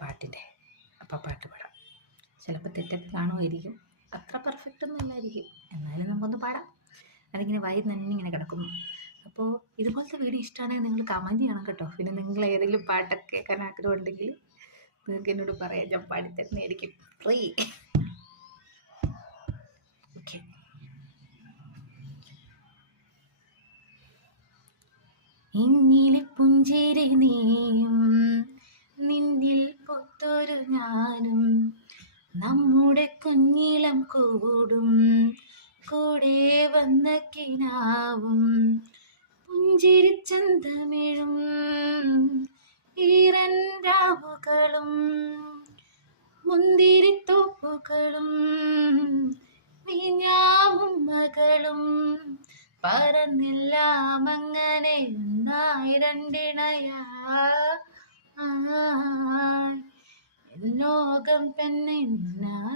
പാട്ടിൻ്റെ. അപ്പോൾ പാട്ട് പാടാം. ചിലപ്പോൾ തെറ്റൊക്കെ കാണുമായിരിക്കും, അത്ര പെർഫെക്റ്റ് ഒന്നും അല്ലായിരിക്കും, എന്നാലും നമുക്കൊന്ന് പാടാം. അതിങ്ങനെ വായി തന്നെ ഇങ്ങനെ കിടക്കുന്നു. അപ്പോൾ ഇതുപോലത്തെ വീഡിയോ ഇഷ്ടമാണെങ്കിൽ നിങ്ങൾ കമൻറ്റ് ചെയ്യണം കേട്ടോ. പിന്നെ നിങ്ങൾ ഏതെങ്കിലും പാട്ടൊക്കെ കേൾക്കാൻ ആഗ്രഹമുണ്ടെങ്കിൽ നിങ്ങൾക്ക് എന്നോട് പറയാം, ഞാൻ പാടിത്തരുന്നതായിരിക്കും ഫ്രീ. ഓക്കെ. ഇന്നിലെ പുഞ്ചിരി നീയും നിന്നിൽ പൊത്തൊരു ഞാനും നമ്മുടെ കുഞ്ഞിളം കൂടും കൂടെ വന്ന കിനാവും പുഞ്ചിരി ചന്തമിഴും ഈറൻ രാവുകളും മുന്തിരിത്തോപ്പുകളും വീഞ്ഞാവും മകളും പറന്നെല്ലാം അങ്ങനെ ഒന്നായി രണ്ടിണയാ ലോകം പെണ്ണിനായി